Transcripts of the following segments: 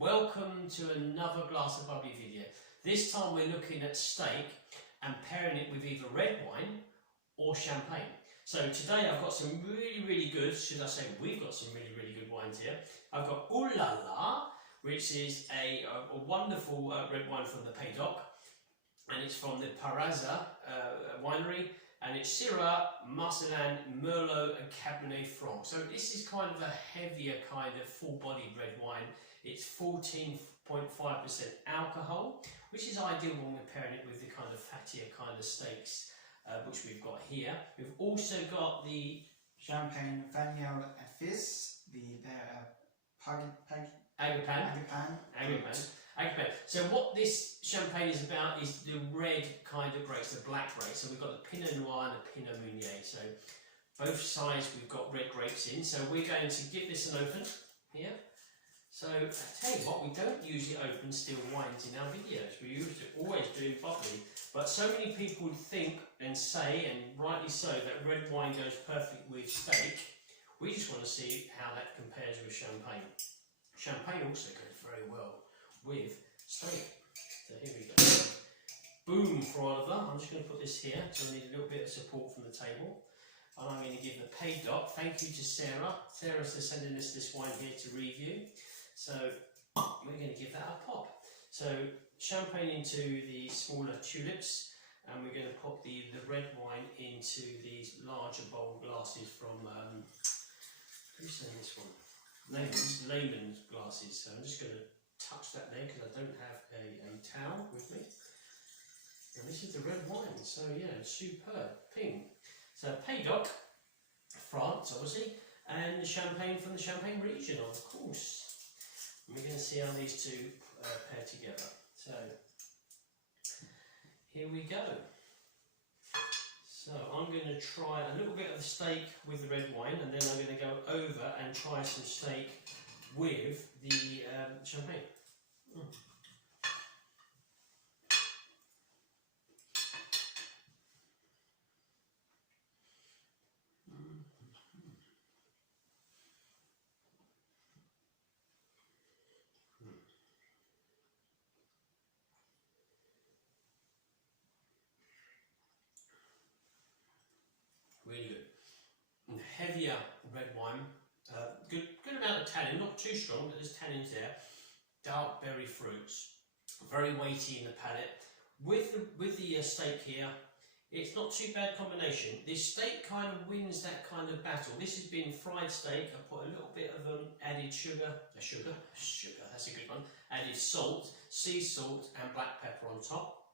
Welcome to another glass of bubbly video. This time we're looking at steak and pairing it with either red wine or champagne. So today I've got some really good, should I say we've got some really good wines here. I've got Ooh La La, which is a wonderful red wine from the Pays d'Oc, and it's from the Parazza winery, and it's Syrah, Marcelin, Merlot and Cabernet Franc. So this is kind of a heavier kind of full-bodied red wine. It's 14.5% alcohol, which is ideal when we're pairing it with the kind of fattier kind of steaks which we've got here. We've also got the Champagne Vignale et Fils, the Agripan. So what this champagne is about is the red kind of grapes, the black grapes. So we've got the Pinot Noir and the Pinot Meunier. So both sides we've got red grapes in. So we're going to give this an open here. So I tell you what, we don't usually open still wines in our videos. We usually always do bubbly. But so many people think and say, and rightly so, that red wine goes perfect with steak. We just want to see how that compares with champagne. Champagne also goes very well with steak. So here we go. Boom for Oliver. I'm just going to put this here, so I need a little bit of support from the table. And I'm going to give the Pays d'Oc. Thank you to Sarah. Sarah's sending us this wine here to review. So we're going to give that a pop. So champagne into the smaller tulips, and we're going to pop the red wine into these larger bowl glasses from, who's saying this one? Lehman's glasses. So I'm just going to touch that there because I don't have a towel with me. And this is the red wine, so yeah, superb, pink. So Pays d'Oc, France obviously, and champagne from the Champagne region, of course. And we're going to see how these two pair together. So here we go. So I'm going to try a little bit of the steak with the red wine, and then I'm going to go over and try some steak with the champagne. Really good. And heavier red wine, good amount of tannin, not too strong, but there's tannins there. Dark berry fruits, very weighty in the palate. With the steak here, it's not too bad combination. This steak kind of wins that kind of battle. This has been fried steak. I put a little bit of added sugar, that's a good one. Added salt, sea salt, and black pepper on top,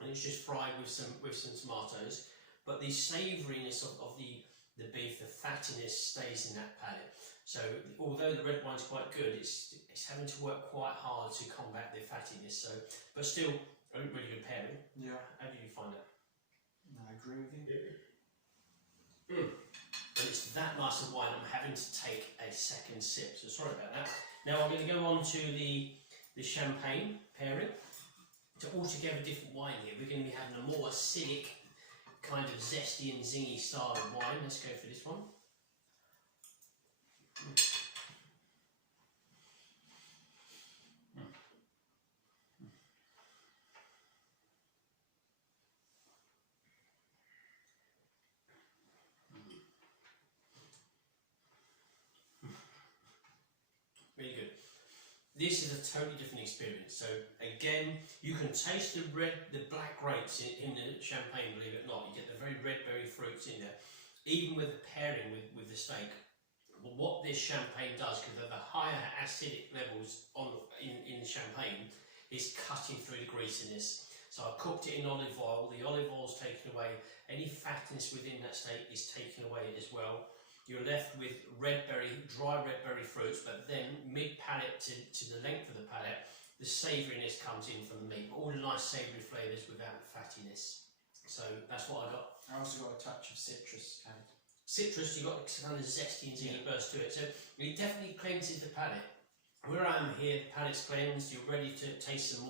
and it's just fried with some tomatoes. But the savouriness of the beef, the fattiness stays in that palate. So although the red wine's quite good, it's having to work quite hard to combat the fattiness. So, but still a really good pairing. Yeah. How do you find that? No, I agree with you. And it's that nice of wine, I'm having to take a second sip. So sorry about that. Now I'm going to go on to the champagne pairing. It's an altogether different wine here. We're going to be having a more acidic, kind of zesty and zingy style of wine. Let's go for this one. Really good. This is a totally different experience. So again, you can taste the black grapes in the champagne, believe it or not. You get the very red berry fruits in there, even with the pairing with the steak. But what this champagne does, because of the higher acidic levels in the champagne, is cutting through the greasiness. So I cooked it in olive oil. The olive oil's taken away. Any fatness within that steak is taken away as well. You're left with dry red berry fruits, but then mid-palate to the length of the palate, the savouriness comes in from the meat, but all the nice savoury flavours without the fattiness. So that's what I got. I also got a touch of citrus added. Citrus, you got kind of zesty and zingy burst to it, so it definitely cleanses the palate. Where I am here, the palate's cleansed, you're ready to taste some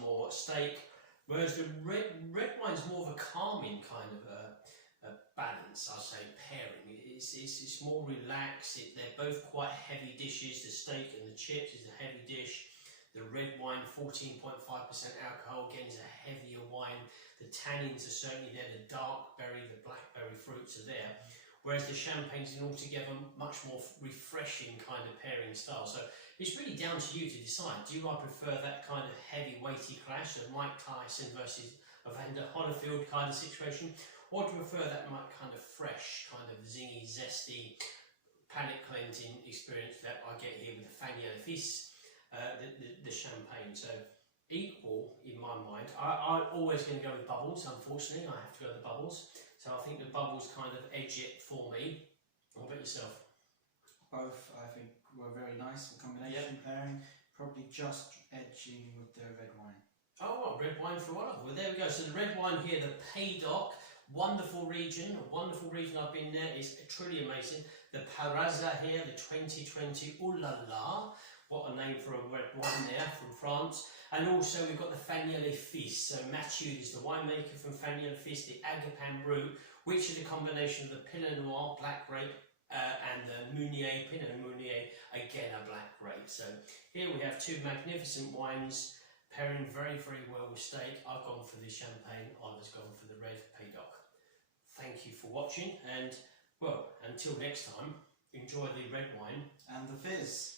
more steak, whereas the red wine's more of a calming kind of balance, I say pairing. It's more relaxed. They're both quite heavy dishes. The steak and the chips is a heavy dish. The red wine, 14.5% alcohol, again is a heavier wine. The tannins are certainly there. The dark berry, the blackberry fruits are there. Whereas the champagne is an altogether much more refreshing kind of pairing style. So it's really down to you to decide. Do I prefer that kind of heavy, weighty clash of Mike Tyson versus Evander Holyfield kind of situation? Or do you prefer that kind of fresh, kind of zingy, zesty, palate cleansing experience that I get here with the Fagnac Fils, the champagne? So equal in my mind. I'm always going to go with bubbles, unfortunately. I have to go with the bubbles. So I think the bubbles kind of edge it for me. What about yourself? Both, I think, were very nice for combination pairing. Probably just edging with the red wine. Oh, red wine for one. Well, there we go. So the red wine here, the Pays-d'Oc, wonderful region. I've been there. It's truly amazing. The Parazza here, the 2020. Ooh la la. What a name for a red wine there from France. And also we've got the Fagnac Fils. So Mathieu is the winemaker from Fagnac Fils, the Agapam Roux, which is a combination of the Pinot Noir, black grape, and the Meunier, Pinot Meunier, again a black grape. So here we have two magnificent wines pairing very, very well with steak. I've gone for the champagne, Oliver's gone for the red Pays-d'Oc. Thank you for watching, and well, until next time, enjoy the red wine and the fizz.